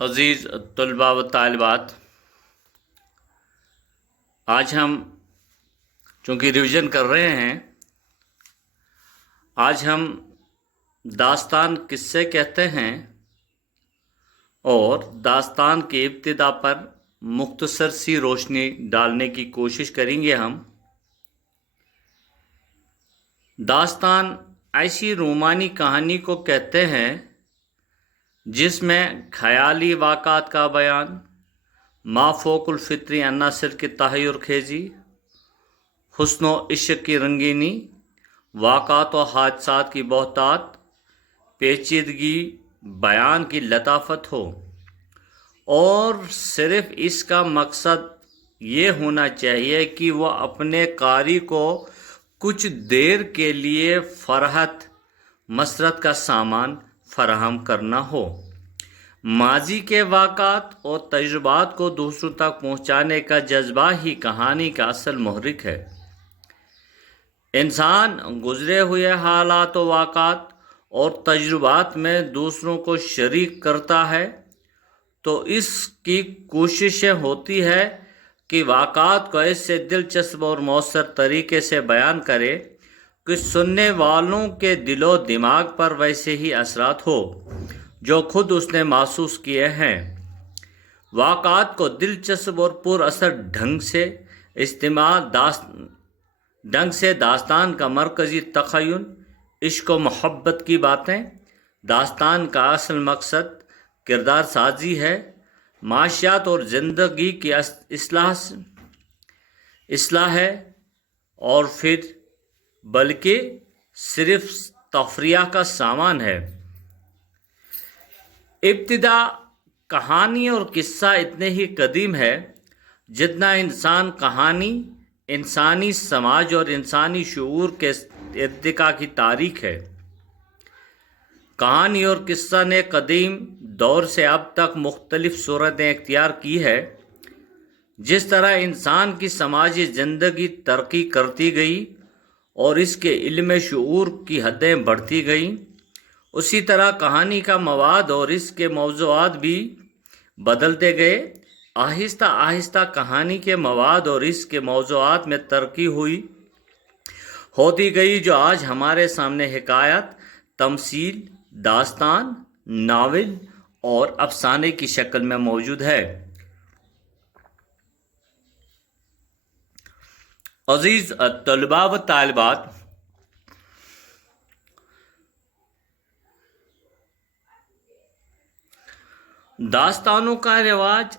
عزیز طلباء و طالبات، آج ہم چونکہ ریویژن کر رہے ہیں، آج ہم داستان قصے کہتے ہیں اور داستان کی ابتدا پر مختصر سی روشنی ڈالنے کی کوشش کریں گے ہم۔ داستان ایسی رومانی کہانی کو کہتے ہیں جس میں خیالی واقعات کا بیان، مافوق الفطری عناصر کی تحیر خیزی، حسن و عشق کی رنگینی، واقعات و حادثات کی بہتات، پیچیدگی بیان کی لطافت ہو، اور صرف اس کا مقصد یہ ہونا چاہیے کہ وہ اپنے قاری کو کچھ دیر کے لیے فرحت مسرت کا سامان فراہم کرنا ہو۔ ماضی کے واقعات اور تجربات کو دوسروں تک پہنچانے کا جذبہ ہی کہانی کا اصل محرک ہے۔ انسان گزرے ہوئے حالات و واقعات اور تجربات میں دوسروں کو شریک کرتا ہے تو اس کی کوششیں ہوتی ہے کہ واقعات کو ایسے دلچسپ اور مؤثر طریقے سے بیان کرے کہ سننے والوں کے دل و دماغ پر ویسے ہی اثرات ہو جو خود اس نے محسوس کیے ہیں۔ واقعات کو دلچسپ اور پر اثر ڈھنگ سے داستان کا مرکزی تخیل، عشق و محبت کی باتیں۔ داستان کا اصل مقصد کردار سازی ہے، معاشیات اور زندگی کی اصلاح ہے، اور پھر بلکہ صرف تفریح کا سامان ہے۔ ابتدا کہانی اور قصہ اتنے ہی قدیم ہے جتنا انسان کہانی، انسانی سماج اور انسانی شعور کے ارتقاء کی تاریخ ہے۔ کہانی اور قصہ نے قدیم دور سے اب تک مختلف صورتیں اختیار کی ہے۔ جس طرح انسان کی سماجی زندگی ترقی کرتی گئی اور اس کے علم شعور کی حدیں بڑھتی گئیں، اسی طرح کہانی کا مواد اور اس کے موضوعات بھی بدلتے گئے۔ آہستہ آہستہ کہانی کے مواد اور اس کے موضوعات میں ترقی ہوتی گئی جو آج ہمارے سامنے حکایت، تمثیل، داستان، ناول اور افسانے کی شکل میں موجود ہے۔ عزیز طلباء و طالبات، داستانوں کا رواج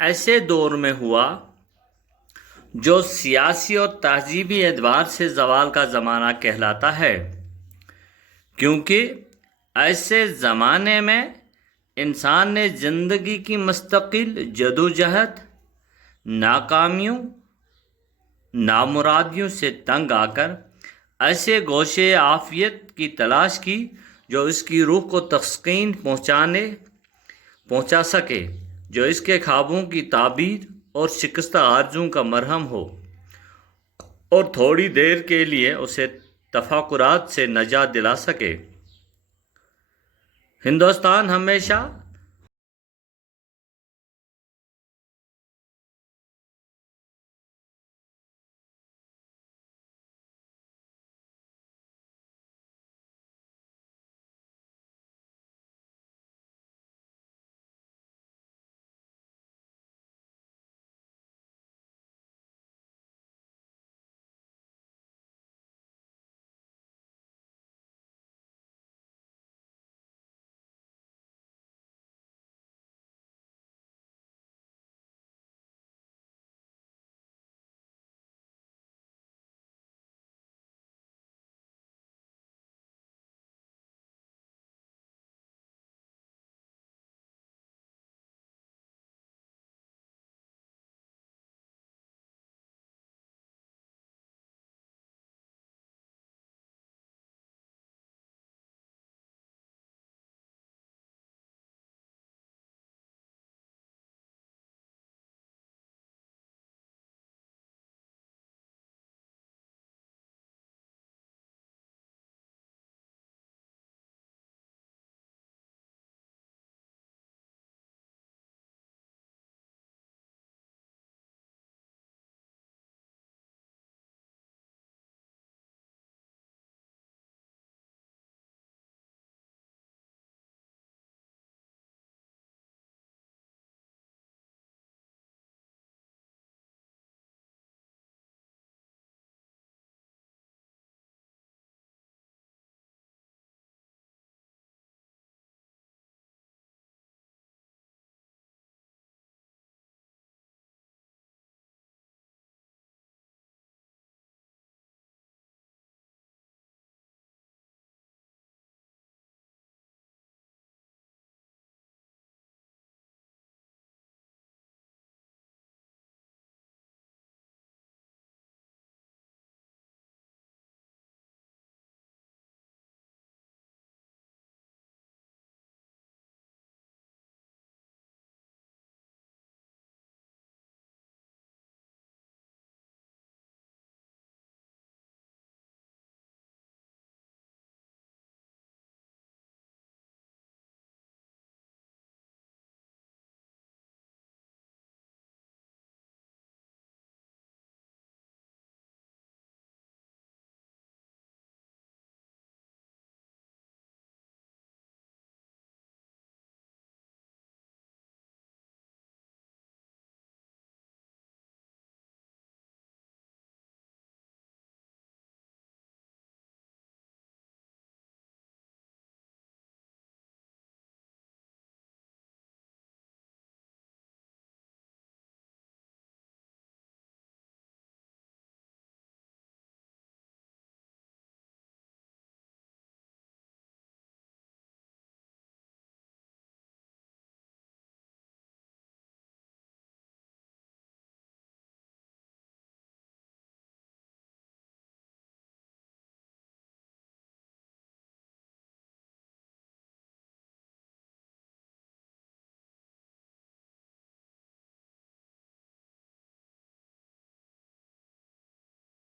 ایسے دور میں ہوا جو سیاسی اور تہذیبی اعتبار سے زوال کا زمانہ کہلاتا ہے، کیونکہ ایسے زمانے میں انسان نے زندگی کی مستقل جدوجہد، ناکامیوں، نامرادیوں سے تنگ آ کر ایسے گوشے عافیت کی تلاش کی جو اس کی روح کو تسکین پہنچا سکے، جو اس کے خوابوں کی تعبیر اور شکستہ آرزوؤں کا مرہم ہو، اور تھوڑی دیر کے لیے اسے تفکرات سے نجات دلا سکے۔ ہندوستان ہمیشہ